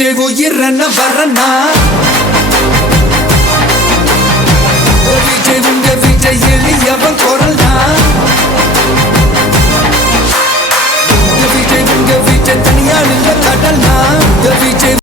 விஜய் உயிரன வரனா விஜய் உங்க விஜய் எளியவன் குரல்னா விஜய் உங்க விஜய் தனியால் இல்ல கடல்னா விஜய்